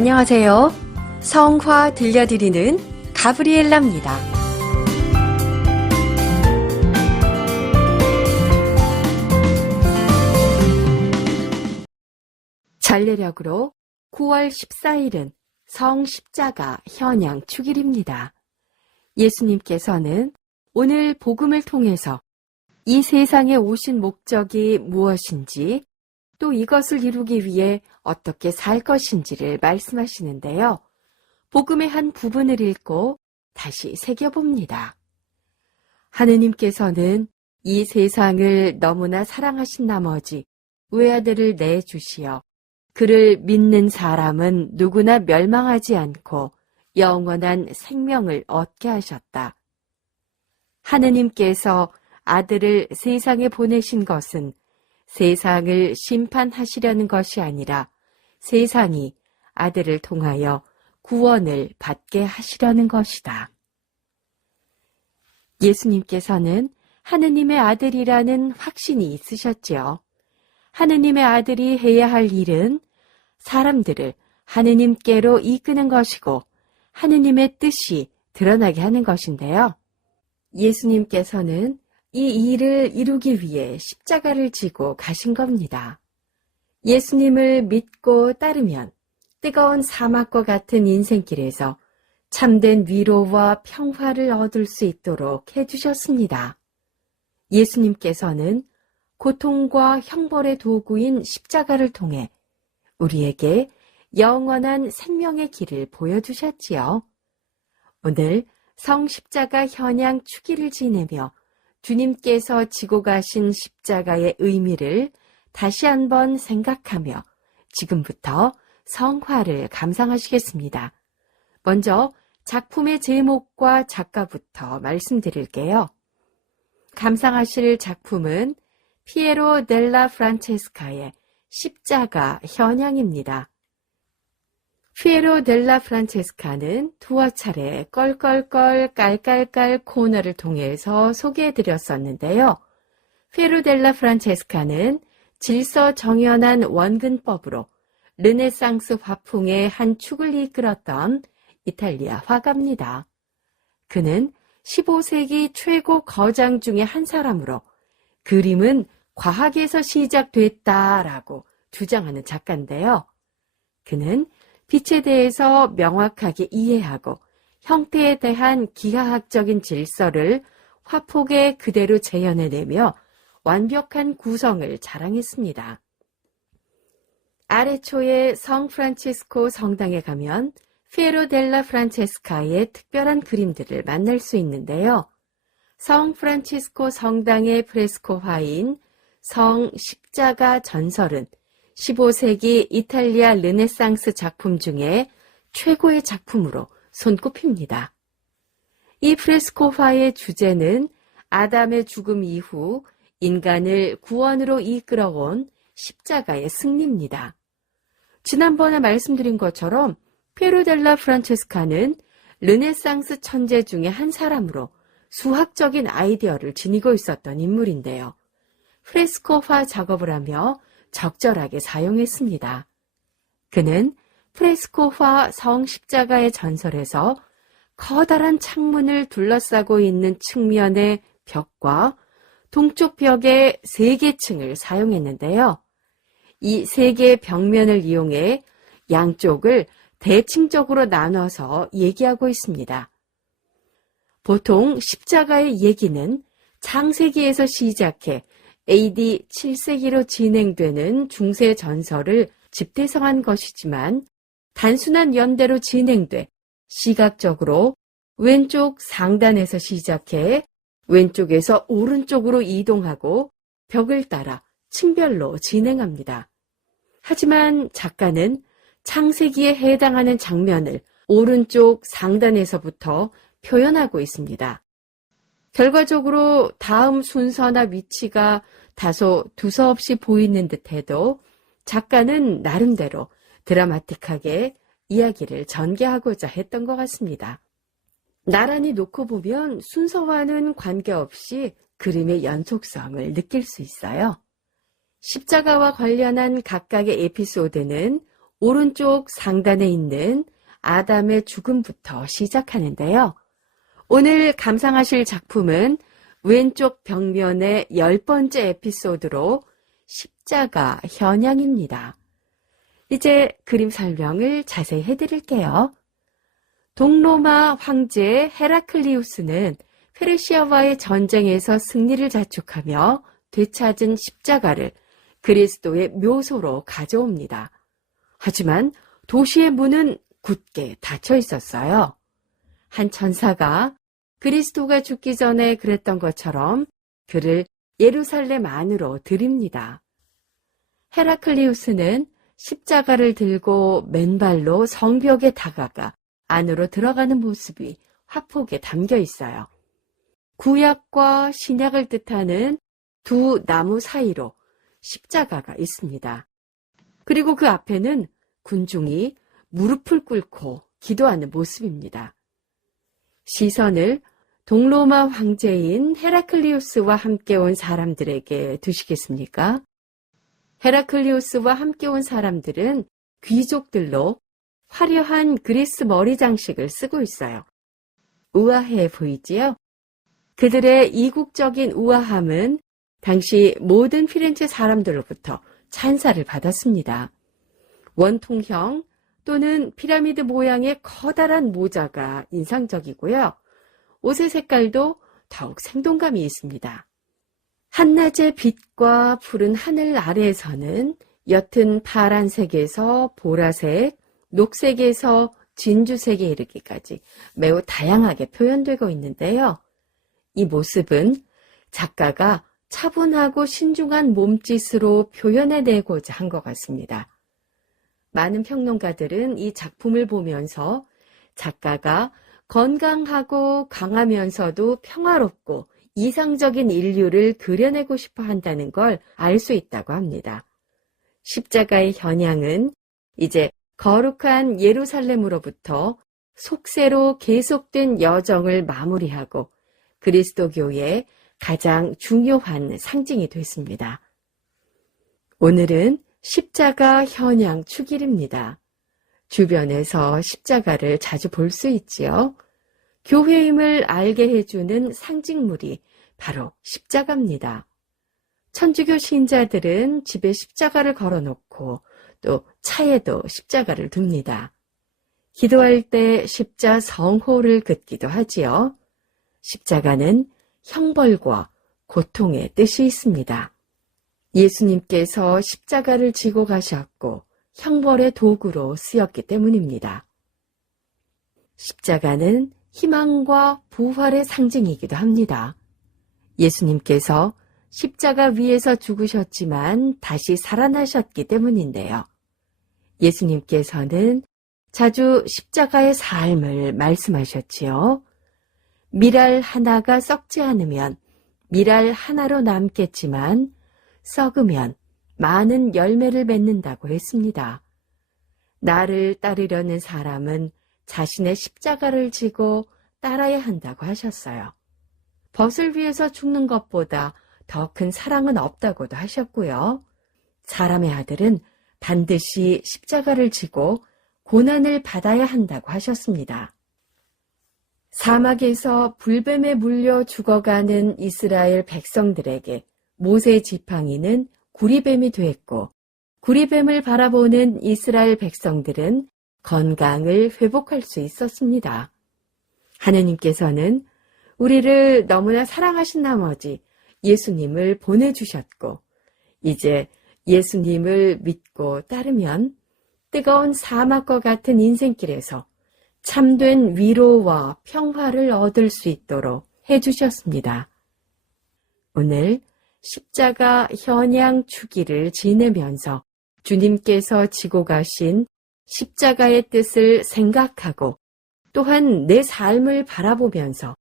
안녕하세요. 성화 들려드리는 가브리엘라입니다. 전례력으로 9월 14일은 성십자가 현양 축일입니다. 예수님께서는 오늘 복음을 통해서 이 세상에 오신 목적이 무엇인지 또 이것을 이루기 위해 어떻게 살 것인지를 말씀하시는데요. 복음의 한 부분을 읽고 다시 새겨봅니다. 하느님께서는 이 세상을 너무나 사랑하신 나머지 외아들을 내주시어 그를 믿는 사람은 누구나 멸망하지 않고 영원한 생명을 얻게 하셨다. 하느님께서 아들을 세상에 보내신 것은 세상을 심판하시려는 것이 아니라 세상이 아들을 통하여 구원을 받게 하시려는 것이다. 예수님께서는 하느님의 아들이라는 확신이 있으셨지요. 하느님의 아들이 해야 할 일은 사람들을 하느님께로 이끄는 것이고 하느님의 뜻이 드러나게 하는 것인데요. 예수님께서는 이 일을 이루기 위해 십자가를 지고 가신 겁니다. 예수님을 믿고 따르면 뜨거운 사막과 같은 인생길에서 참된 위로와 평화를 얻을 수 있도록 해주셨습니다. 예수님께서는 고통과 형벌의 도구인 십자가를 통해 우리에게 영원한 생명의 길을 보여주셨지요. 오늘 성십자가 현양 축일을 지내며 주님께서 지고 가신 십자가의 의미를 다시 한번 생각하며 지금부터 성화를 감상하시겠습니다. 먼저 작품의 제목과 작가부터 말씀드릴게요. 감상하실 작품은 피에로 델라 프란체스카의 십자가 현양입니다. 피에로 델라 프란체스카는 두어 차례 껄껄껄 깔깔깔 코너를 통해서 소개해드렸었는데요. 피에로 델라 프란체스카는 질서정연한 원근법으로 르네상스 화풍의 한 축을 이끌었던 이탈리아 화가입니다. 그는 15세기 최고 거장 중의 한 사람으로 그림은 과학에서 시작됐다라고 주장하는 작가인데요. 그는 빛에 대해서 명확하게 이해하고 형태에 대한 기하학적인 질서를 화폭에 그대로 재현해내며 완벽한 구성을 자랑했습니다. 아레초의 성 프란치스코 성당에 가면 피에로 델라 프란체스카의 특별한 그림들을 만날 수 있는데요. 성 프란치스코 성당의 프레스코화인 성 십자가 전설은 15세기 이탈리아 르네상스 작품 중에 최고의 작품으로 손꼽힙니다. 이 프레스코화의 주제는 아담의 죽음 이후 인간을 구원으로 이끌어온 십자가의 승리입니다. 지난번에 말씀드린 것처럼 피에로 델라 프란체스카는 르네상스 천재 중에 한 사람으로 수학적인 아이디어를 지니고 있었던 인물인데요. 프레스코화 작업을 하며 적절하게 사용했습니다. 그는 프레스코화 성 십자가의 전설에서 커다란 창문을 둘러싸고 있는 측면의 벽과 동쪽 벽의 3개 층을 사용했는데요. 이 3개의 벽면을 이용해 양쪽을 대칭적으로 나눠서 얘기하고 있습니다. 보통 십자가의 얘기는 창세기에서 시작해 AD 7세기로 진행되는 중세 전설을 집대성한 것이지만 단순한 연대로 진행돼 시각적으로 왼쪽 상단에서 시작해 왼쪽에서 오른쪽으로 이동하고 벽을 따라 층별로 진행합니다. 하지만 작가는 창세기에 해당하는 장면을 오른쪽 상단에서부터 표현하고 있습니다. 결과적으로 다음 순서나 위치가 다소 두서없이 보이는 듯해도 작가는 나름대로 드라마틱하게 이야기를 전개하고자 했던 것 같습니다. 나란히 놓고 보면 순서와는 관계없이 그림의 연속성을 느낄 수 있어요. 십자가와 관련한 각각의 에피소드는 오른쪽 상단에 있는 아담의 죽음부터 시작하는데요. 오늘 감상하실 작품은 왼쪽 벽면의 10번째 에피소드로 십자가 현양입니다. 이제 그림 설명을 자세히 해드릴게요. 동로마 황제 헤라클리우스는 페르시아와의 전쟁에서 승리를 자축하며 되찾은 십자가를 그리스도의 묘소로 가져옵니다. 하지만 도시의 문은 굳게 닫혀 있었어요. 한 천사가 그리스도가 죽기 전에 그랬던 것처럼 그를 예루살렘 안으로 들입니다. 헤라클리우스는 십자가를 들고 맨발로 성벽에 다가가 안으로 들어가는 모습이 화폭에 담겨 있어요. 구약과 신약을 뜻하는 두 나무 사이로 십자가가 있습니다. 그리고 그 앞에는 군중이 무릎을 꿇고 기도하는 모습입니다. 시선을 동로마 황제인 헤라클리우스와 함께 온 사람들에게 두시겠습니까? 헤라클리우스와 함께 온 사람들은 귀족들로 화려한 그리스 머리 장식을 쓰고 있어요. 우아해 보이지요? 그들의 이국적인 우아함은 당시 모든 피렌체 사람들로부터 찬사를 받았습니다. 원통형 또는 피라미드 모양의 커다란 모자가 인상적이고요. 옷의 색깔도 더욱 생동감이 있습니다. 한낮의 빛과 푸른 하늘 아래에서는 옅은 파란색에서 보라색, 녹색에서 진주색에 이르기까지 매우 다양하게 표현되고 있는데요. 이 모습은 작가가 차분하고 신중한 몸짓으로 표현해내고자 한 것 같습니다. 많은 평론가들은 이 작품을 보면서 작가가 건강하고 강하면서도 평화롭고 이상적인 인류를 그려내고 싶어 한다는 걸 알 수 있다고 합니다. 십자가의 현양은 이제 거룩한 예루살렘으로부터 속세로 계속된 여정을 마무리하고 그리스도교의 가장 중요한 상징이 됐습니다. 오늘은 십자가 현양 축일입니다. 주변에서 십자가를 자주 볼 수 있지요. 교회임을 알게 해주는 상징물이 바로 십자가입니다. 천주교 신자들은 집에 십자가를 걸어놓고 또 차에도 십자가를 둡니다. 기도할 때 십자 성호를 긋기도 하지요. 십자가는 형벌과 고통의 뜻이 있습니다. 예수님께서 십자가를 지고 가셨고 형벌의 도구로 쓰였기 때문입니다. 십자가는 희망과 부활의 상징이기도 합니다. 예수님께서 십자가 위에서 죽으셨지만 다시 살아나셨기 때문인데요. 예수님께서는 자주 십자가의 삶을 말씀하셨지요. 밀알 하나가 썩지 않으면 밀알 하나로 남겠지만 썩으면 많은 열매를 맺는다고 했습니다. 나를 따르려는 사람은 자신의 십자가를 지고 따라야 한다고 하셨어요. 벗을 위해서 죽는 것보다 더 큰 사랑은 없다고도 하셨고요. 사람의 아들은 반드시 십자가를 지고 고난을 받아야 한다고 하셨습니다. 사막에서 불뱀에 물려 죽어가는 이스라엘 백성들에게 모세 지팡이는 구리뱀이 되었고 구리뱀을 바라보는 이스라엘 백성들은 건강을 회복할 수 있었습니다. 하느님께서는 우리를 너무나 사랑하신 나머지 예수님을 보내주셨고 이제 예수님을 믿고 따르면 뜨거운 사막과 같은 인생길에서 참된 위로와 평화를 얻을 수 있도록 해주셨습니다. 오늘 십자가 현양 주기를 지내면서 주님께서 지고 가신 십자가의 뜻을 생각하고 또한 내 삶을 바라보면서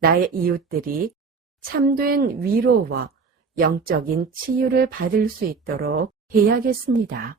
나의 이웃들이 참된 위로와 영적인 치유를 받을 수 있도록 해야겠습니다.